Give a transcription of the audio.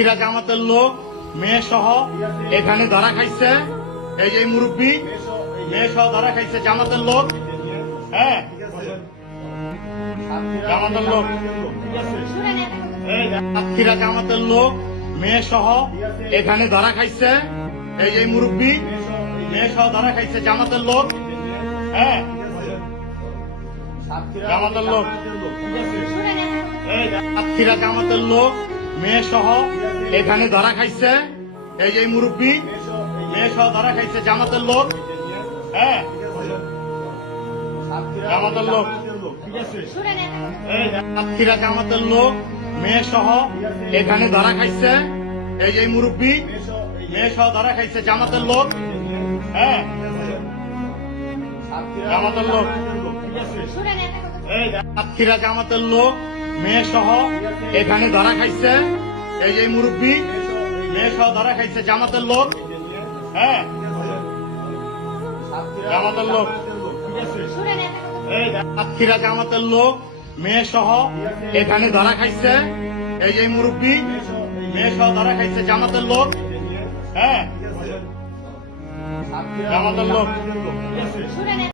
সাতক্ষীরা জামাতের লোক মেয়ে সহ এখানে ধরা খাইছে। এই যে মুরব্বী মেয়ে সহ ধরা খাইছে জামাতের লোক। হ্যাঁ, জামাতের লোক সাতক্ষীরা জামাতের লোক মেয়ে সহ এখানে ধরা খাইছে। এই যে মুরব্বী মেয়ে সহ ধরা খাইছে জামাতের লোক। হ্যাঁ, জামাতের লোক সাতক্ষীরা জামাতের লোক মেয়ে সহ এখানে ধরা খাইছে। এই যে মুরব্বী মেয়ে সহ ধরা খাইছে জামাতের লোক। হ্যাঁ, জামাতের লোক সাতক্ষীরা জামাতের লোক মেয়ে সহ এখানে ধরা খাইছে। এই যে মুরব্বী মেয়ে সহ ধরা খাইছে জামাতের লোক। হ্যাঁ, জামাতের লোক সাতক্ষীরা জামাতের লোক মেয়ে সহ এখানে ধরা খাইছে। এই যে মুরব্বী মেয়ে সহ ধরা খাইছে জামাতের লোক। হ্যাঁ, জামাতের লোক সাতক্ষীরা জামাতের লোক মেয়ে সহ এখানে ধরা খাইছে। এই যে মুরব্বী মেয়ে সহ ধরা খাইছে জামাতের লোক। হ্যাঁ, জামাতের লোক